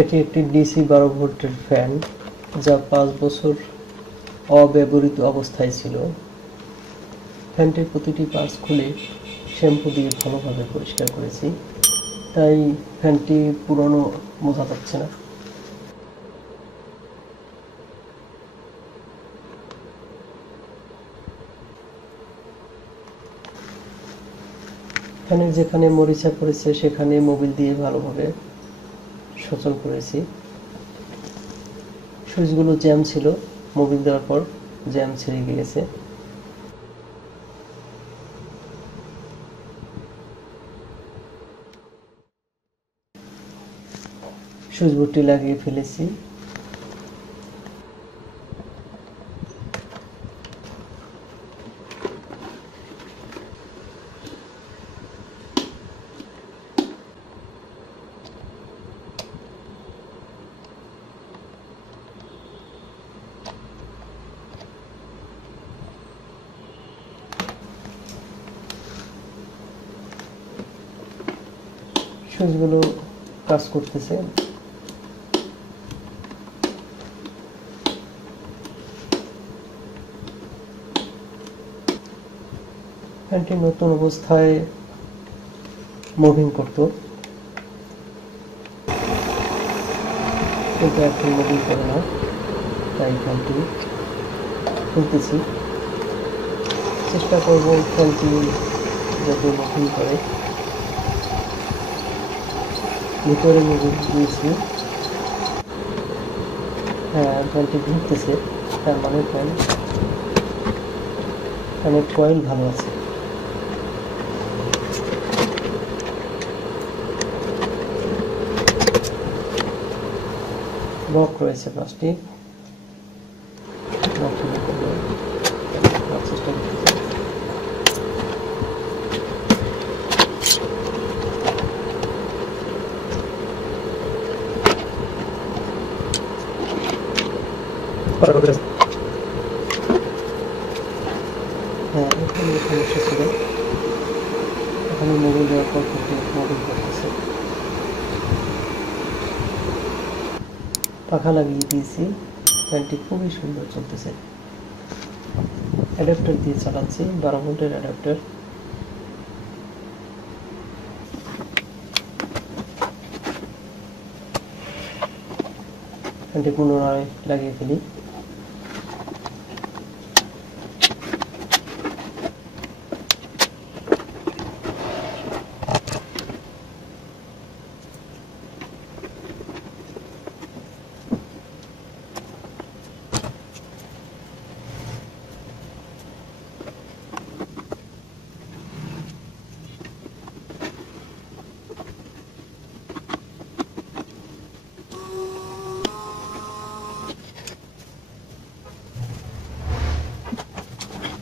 এটি একটি ডিসি 12 ভোল্টের ফ্যান, যা 5 বছর অব্যবহৃত অবস্থায় ছিল। ফ্যানটির প্রতিটি পার্টস খুলে শ্যাম্পু দিয়ে ভালোভাবে পরিষ্কার করেছি, তাই ফ্যানটি পুরনো বোঝা যাচ্ছে না। ফ্যানের যেখানে মরিচা পড়েছে সেখানে মোবিল দিয়ে ভালোভাবে সচল করেছি। সুইচগুলো জ্যাম ছিল, মোবিল দেওয়ার পর জ্যাম ছেড়ে গিয়েছে। সুইচ বোর্ডটি লাগিয়ে ফেলেছি। সুইচগুলো কাজ করতেছে। ফ্যানটি নতুন অবস্থায় মুভিং করত, কিন্তু এখন মুভিং করে না, তাই ফ্যানটি খুলতেছি। চেষ্টা করব ফ্যানটি যাতে মুভিং করে। ভিতরে মুভিং দিয়েছি। হ্যাঁ, ফ্যানটি ঘুরতেছে, তার মানে ফ্যানের কয়েল ভালো আছে। লক রয়েছে 5টি। চেষ্টা করতেছি। হ্যাঁ, এখানে সমস্যা ছিল। এখানে মোবিল দেওয়ার পর মোবিল করতেছে। পাখা লাগিয়ে দিয়েছি, ফ্যানটি খুবই সুন্দর চলতেছে। অ্যাডাপ্টার দিয়ে চালাচ্ছি, 12 ভোল্টের অ্যাডাপ্টার। ফ্যানটি পুনরায় লাগিয়ে ফেলি।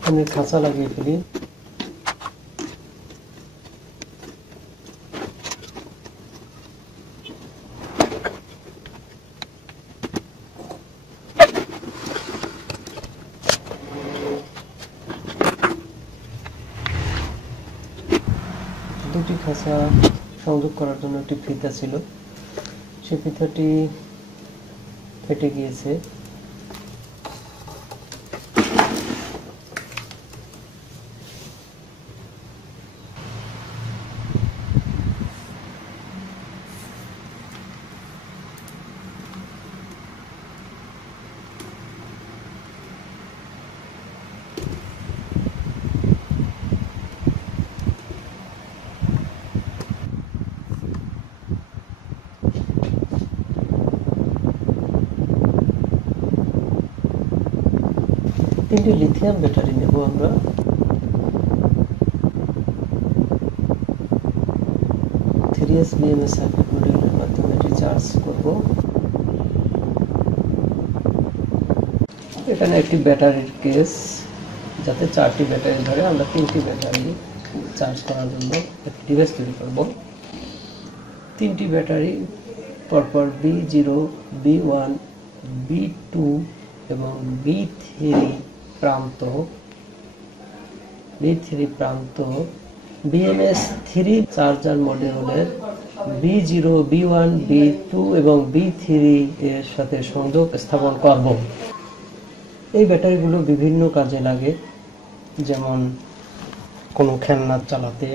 আমি খাঁচা লাগিয়ে ফেলি। দুটি খাঁচা সংযোগ করার জন্য একটি ফিতা ছিল, সেই ফিতাটি ফেটে গিয়েছে। তিনটি লিথিয়াম ব্যাটারি নেব আমরা। থ্রিএস বিএমএস সার্কিট মডিউলের মাধ্যমে এটি চার্জ করব। এখানে একটি ব্যাটারির কেস, যাতে 4টি ব্যাটারি ধরে। আমরা 3টি ব্যাটারি চার্জ করার জন্য একটি ডিভাইস তৈরি করব। 3টি ব্যাটারি পরপর B0, B1, B2 এবং B3 প্রান্ত BMS 3 চার্জার মডিউলের B0, B1, B2 এবং B3 এর সাথে সংযোগ স্থাপন করব। এই ব্যাটারিগুলো বিভিন্ন কাজে লাগে, যেমন কোনো খেলনা চালাতে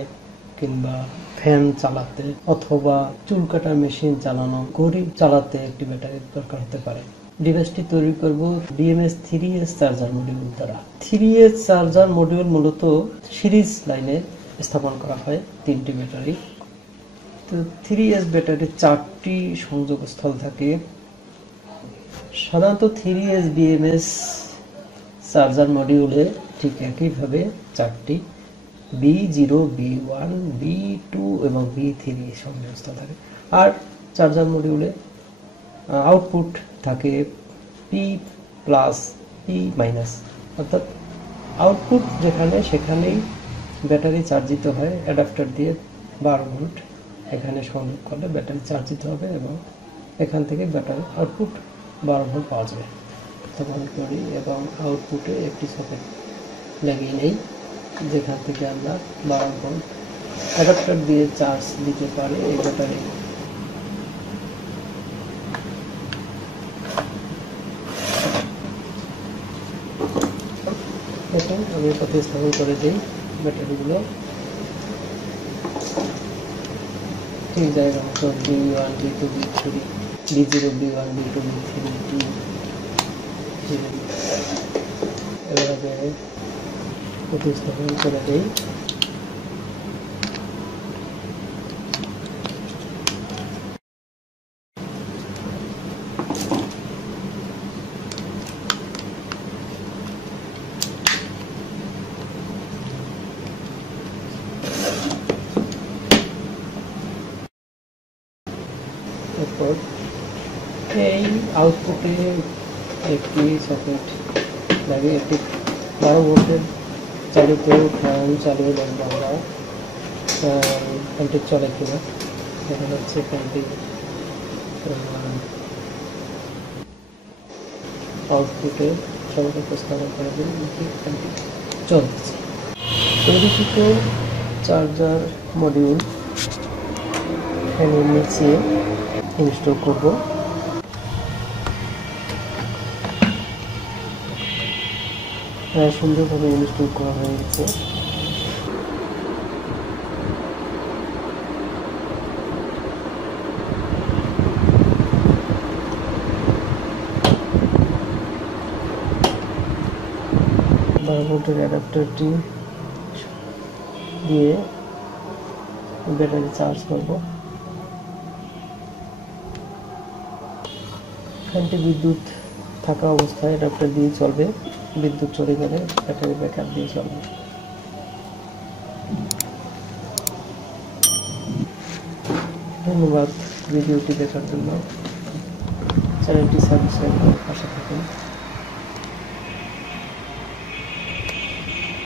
কিংবা ফ্যান চালাতে অথবা চুল কাটার মেশিন চালানো, ঘড়ি চালাতে একটি ব্যাটারির দরকার হতে পারে। ডিভাইসটি তৈরি করব BMS 3S চার্জার মডিউল দ্বারা। 3S চার্জার মডিউল মূলত সিরিজ লাইনে স্থাপন করা হয় 3টি ব্যাটারি। তো 3S ব্যাটারির 4টি সংযোগস্থল থাকে। সাধারণত 3S BMS চার্জার মডিউলে ঠিক একইভাবে 4টি B0, B1, B2 এবং B3 সংযোগস্থল থাকে। আর চার্জার মডিউলে আউটপুট থাকে P+, P-, অর্থাৎ আউটপুট যেখানে সেখানেই ব্যাটারি চার্জিত হয় অ্যাডাপ্টার দিয়ে 12 ভোল্ট এখানে সংযোগ করলে ব্যাটারি চার্জিত হবে এবং এখান থেকে ব্যাটারি আউটপুট 12 ভোল্ট পাওয়া যাবে। তখন করি এবং আউটপুটে একটি সকেট লাগিয়ে নেই যেখান থেকে আমরা 12 ভোল্ট অ্যাডাপ্টার দিয়ে চার্জ দিতে পারি এই ব্যাটারি। এখন আমি প্রতিস্থাপন করে দিই ব্যাটারিগুলো ঠিক জায়গা মতো B1, B2, B3, B0, B1, B2, B3, এভাবে প্রতিস্থাপন করে দিই। তারপর এই আউটপুটে একটি সকেট লাগে, একটি 12 ভোল্টের চালিত ফ্যান চালিয়ে দেখবো আমরা ফ্যানটি চলে কিনা। দেখা যাচ্ছে ফ্যানটি আউটপুটে সংযোগ স্থাপন করে দিন, ফ্যানটি চলতেছে। তৈরিকৃত চার্জার মডিউল ফ্যানের নিচে ইনস্টল করব। সুন্দরভাবে ইনস্টল করা হয়ে গেছে। ভোল্টের অ্যাডাপ্টারটি দিয়ে ব্যাটারি চার্জ করব। ফ্যানটি বিদ্যুৎ থাকা অবস্থায় অ্যাডাপ্টার দিয়ে চলবে, বিদ্যুৎ চলে গেলে ব্যাটারি ব্যাকআপ দিয়ে চলবে। ধন্যবাদ ভিডিওটি দেখার জন্য। চ্যানেলটি সাবস্ক্রাইব করে পাশে থাকুন।